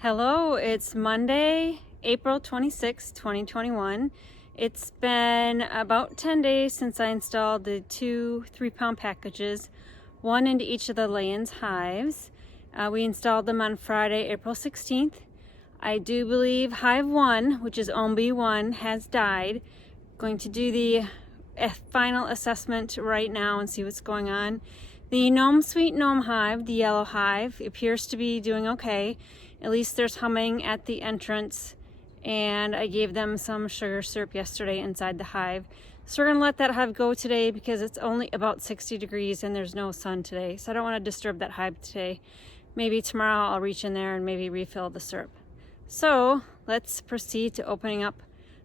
Hello, it's Monday, April 26, 2021. It's been about 10 days since I installed the two 3-pound packages, one into each of the Layens hives. We installed them on Friday, April 16th. I do believe Hive 1, which is OMB1, has died. Going to do the final assessment right now and see what's going on. The Sweet Gnome hive, the yellow hive, appears to be doing okay. At least there's humming at the entrance, and I gave them some sugar syrup yesterday inside the hive. So we're gonna let that hive go today because it's only about 60 degrees and there's no sun today. So I don't want to disturb that hive today. Maybe tomorrow I'll reach in there and maybe refill the syrup. So let's proceed to opening up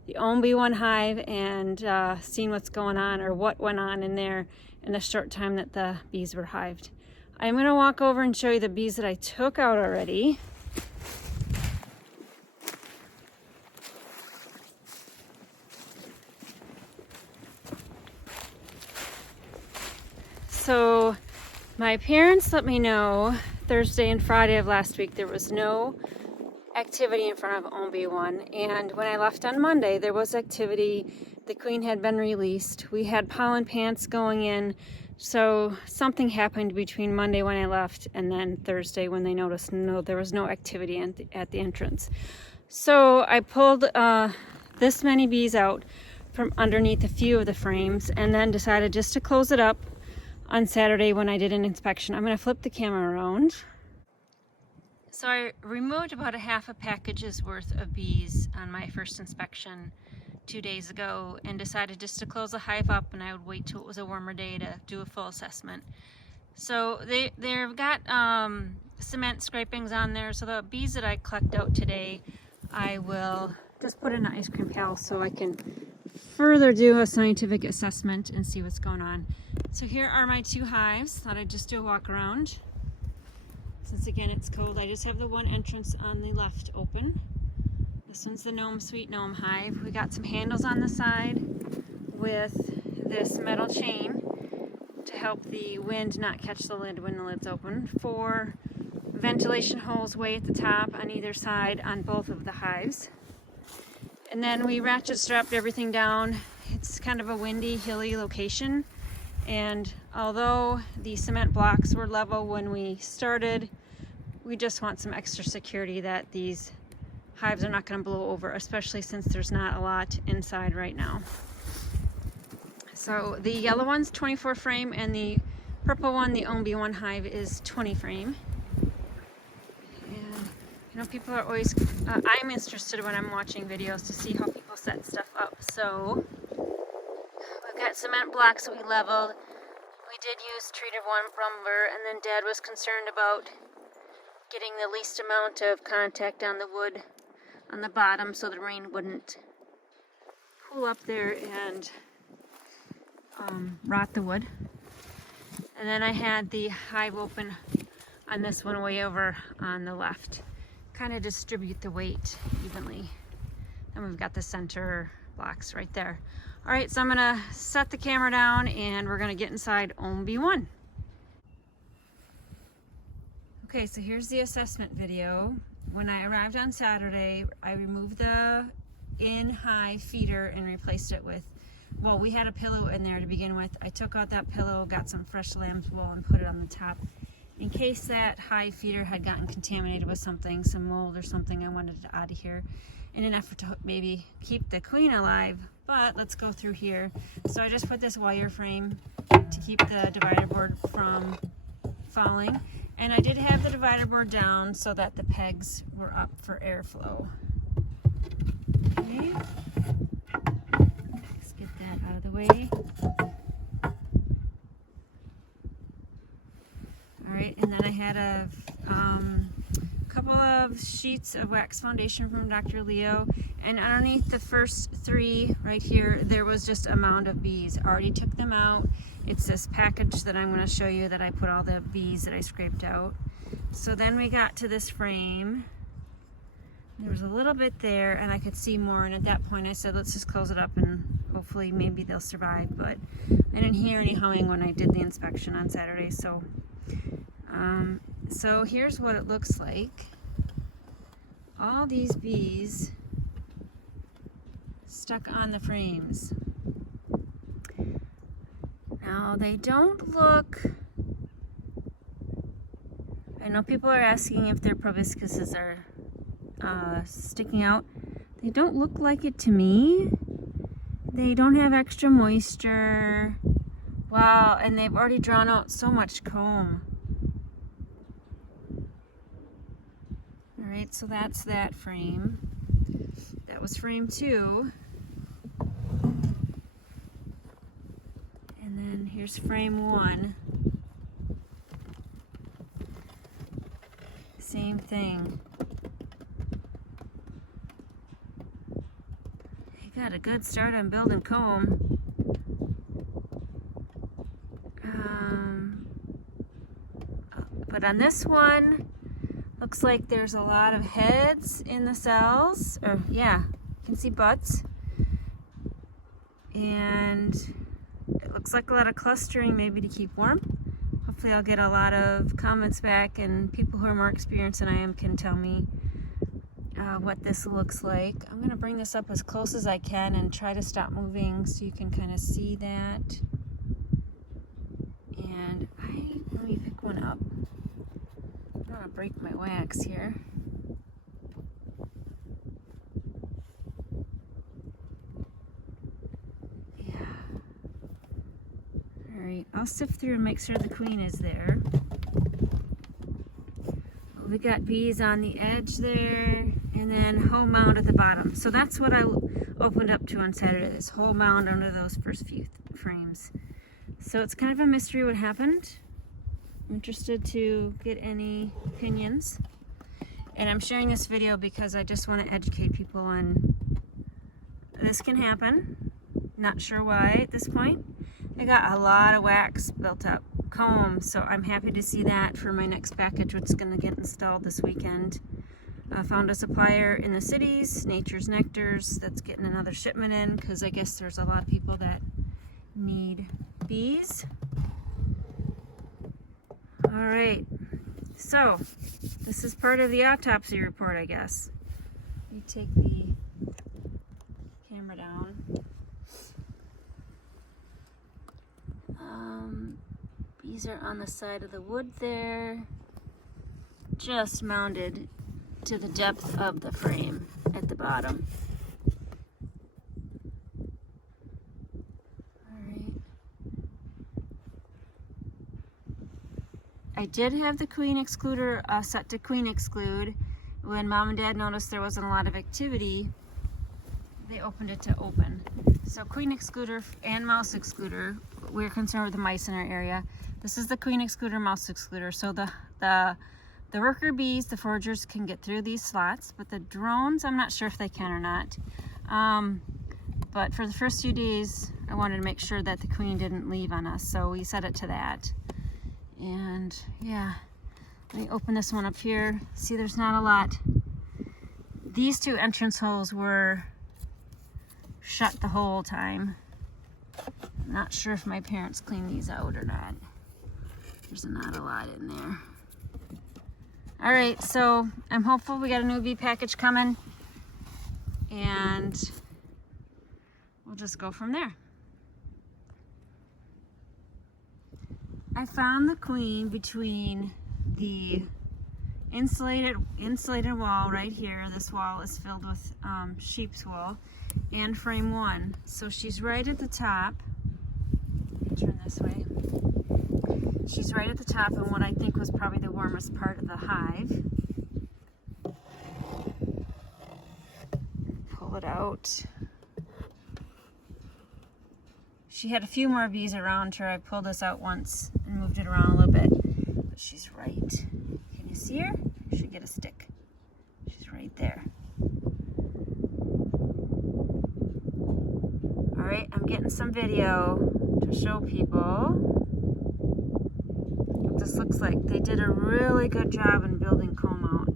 the OMB1 hive and seeing what's going on, or what went on in there in the short time that the bees were hived. I'm gonna walk over and show you the bees that I took out already. So my parents let me know Thursday and Friday of last week there was no activity in front of OMB1, and when I left on Monday there was activity. The queen had been released. We had pollen pants going in, so something happened between Monday when I left and then Thursday when they noticed there was no activity at the entrance. So I pulled this many bees out from underneath a few of the frames and then decided just to close it up on Saturday when I did an inspection. I'm going to flip the camera around. So I removed about a half a package's worth of bees on my first inspection 2 days ago and decided just to close the hive up, and I would wait till it was a warmer day to do a full assessment. So they've got cement scrapings on there, so the bees that I collect out today I will just put in an ice cream pail so I can further do a scientific assessment and see what's going on. So here are my two hives. Thought I'd just do a walk around. Since again it's cold, I just have the one entrance on the left open. This one's the Sweet Gnome hive. We got some handles on the side with this metal chain to help the wind not catch the lid when the lid's open. 4 ventilation holes way at the top on either side on both of the hives. And then we ratchet strapped everything down. It's kind of a windy, hilly location. And although the cement blocks were level when we started, we just want some extra security that these hives are not going to blow over, especially since there's not a lot inside right now. So the yellow one's 24 frame and the purple one, the OMB1 hive, is 20 frame. And you know, people are always, I'm interested when I'm watching videos to see how people set stuff up. So we've got cement blocks we leveled. We did use treated lumber, and then Dad was concerned about getting the least amount of contact on the wood on the bottom so the rain wouldn't pool up there and rot the wood. And then I had the hive open on this one way over on the left. Kind of distribute the weight evenly. And we've got the center blocks right there. All right, so I'm gonna set the camera down and we're gonna get inside OMB1. Okay, so here's the assessment video. When I arrived on Saturday, I removed the in-hive feeder and replaced it with, well, we had a pillow in there to begin with. I took out that pillow, got some fresh lamb's wool and put it on the top in case that hive feeder had gotten contaminated with something, some mold or something. I wanted it out of here in an effort to maybe keep the queen alive. But let's go through here. So I just put this wire frame to keep the divider board from falling. And I did have the divider board down so that the pegs were up for airflow. Okay. Let's get that out of the way. All right, and then I had a couple of sheets of wax foundation from Dr. Leo, and underneath the first 3 right here there was just a mound of bees. I already took them out. It's this package that I'm going to show you that I put all the bees that I scraped out. So then we got to this frame. There was a little bit there and I could see more, and at that point I said let's just close it up and hopefully maybe they'll survive. But I didn't hear any humming when I did the inspection on Saturday, so here's what it looks like. all these bees stuck on the frames. Now they don't look, I know people are asking if their proboscises are sticking out. They don't look like it to me. They don't have extra moisture. Wow, and they've already drawn out so much comb. All right, so that's that frame. That was frame 2. And then here's frame 1. Same thing. Got a good start on building comb. But on this one, looks like there's a lot of heads in the cells. Or yeah, you can see butts. And it looks like a lot of clustering, maybe to keep warm. Hopefully I'll get a lot of comments back, and people who are more experienced than I am can tell me what this looks like. I'm going to bring this up as close as I can and try to stop moving so you can kind of see that. And let me pick one up. I don't want to break my wax here. Yeah. Alright, I'll sift through and make sure the queen is there. We got bees on the edge there, and then whole mound at the bottom. So that's what I opened up to on Saturday, this whole mound under those first few frames. So it's kind of a mystery what happened. I'm interested to get any opinions. And I'm sharing this video because I just want to educate people on this can happen. Not sure why at this point. I got a lot of wax built up. Comb, so I'm happy to see that for my next package, which is going to get installed this weekend. I found a supplier in the cities, Nature's Nectars, that's getting another shipment in, because I guess there's a lot of people that need bees. Alright, so this is part of the autopsy report, I guess. Let me take the camera down. Bees are on the side of the wood there, just mounted to the depth of the frame at the bottom. Alright. I did have the queen excluder set to queen exclude. When Mom and Dad noticed there wasn't a lot of activity, they opened it to open. So queen excluder and mouse excluder, we're concerned with the mice in our area. This is the queen excluder, mouse excluder. So the worker bees, the foragers, can get through these slots, but the drones, I'm not sure if they can or not. But for the first few days, I wanted to make sure that the queen didn't leave on us, so we set it to that. And yeah, let me open this one up here. See, there's not a lot. These 2 entrance holes were shut the whole time. I'm not sure if my parents cleaned these out or not. There's not a lot in there. All right, so I'm hopeful. We got a new bee package coming, and we'll just go from there. I found the queen between the insulated wall right here. This wall is filled with sheep's wool, and frame 1. So she's right at the top. Let me turn this way. She's right at the top in what I think was probably the warmest part of the hive. Pull it out. She had a few more bees around her. I pulled this out once and moved it around a little bit, but she's right. Can you see her? You should get a stick. She's right there. All right, I'm getting some video to show people what this looks like. They did a really good job in building comb out.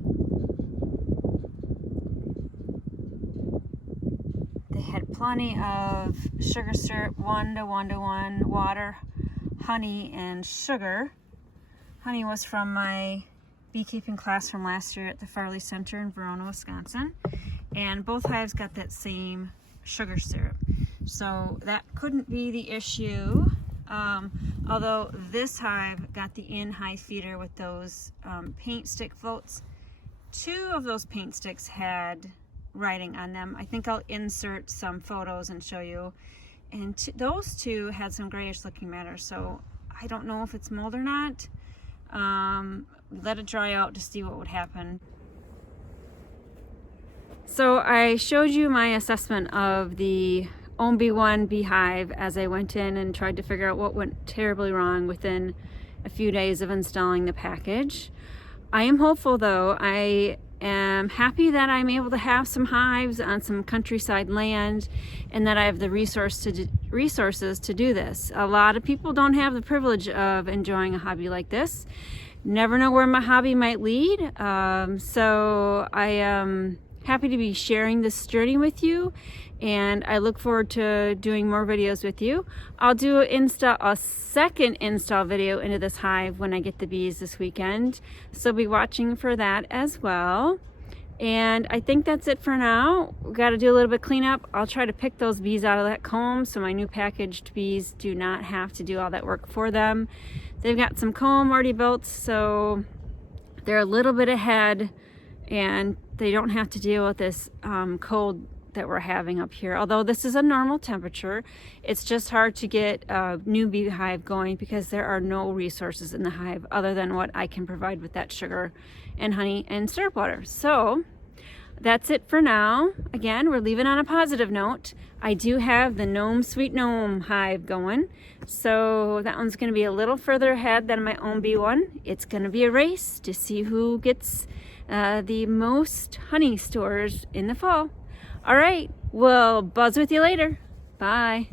They had plenty of sugar syrup, 1 to 1 to 1, water, honey, and sugar. Honey was from my beekeeping class from last year at the Farley Center in Verona, Wisconsin. And both hives got that same sugar syrup. So that couldn't be the issue. Although this hive got the in-hive feeder with those paint stick floats. 2 of those paint sticks had writing on them. I think I'll insert some photos and show you. And those 2 had some grayish looking matter. So I don't know if it's mold or not. Let it dry out to see what would happen. So I showed you my assessment of the OMB1 beehive as I went in and tried to figure out what went terribly wrong within a few days of installing the package. I am hopeful though. I am happy that I'm able to have some hives on some countryside land and that I have the resources to do this. A lot of people don't have the privilege of enjoying a hobby like this. Never know where my hobby might lead. So I am happy to be sharing this journey with you, and I look forward to doing more videos with you. I'll do a second install video into this hive when I get the bees this weekend, so be watching for that as well. And I think that's it for now. We've got to do a little bit of cleanup. I'll try to pick those bees out of that comb so my new packaged bees do not have to do all that work for them. They've got some comb already built, so they're a little bit ahead and they don't have to deal with this cold that we're having up here. Although this is a normal temperature, it's just hard to get a new beehive going because there are no resources in the hive other than what I can provide with that sugar and honey and syrup water. So that's it for now. Again, we're leaving on a positive note. I do have the Gnome Sweet Gnome hive going, so that one's going to be a little further ahead than my own bee one. It's going to be a race to see who gets the most honey stores in the fall. All right, we'll buzz with you later. Bye.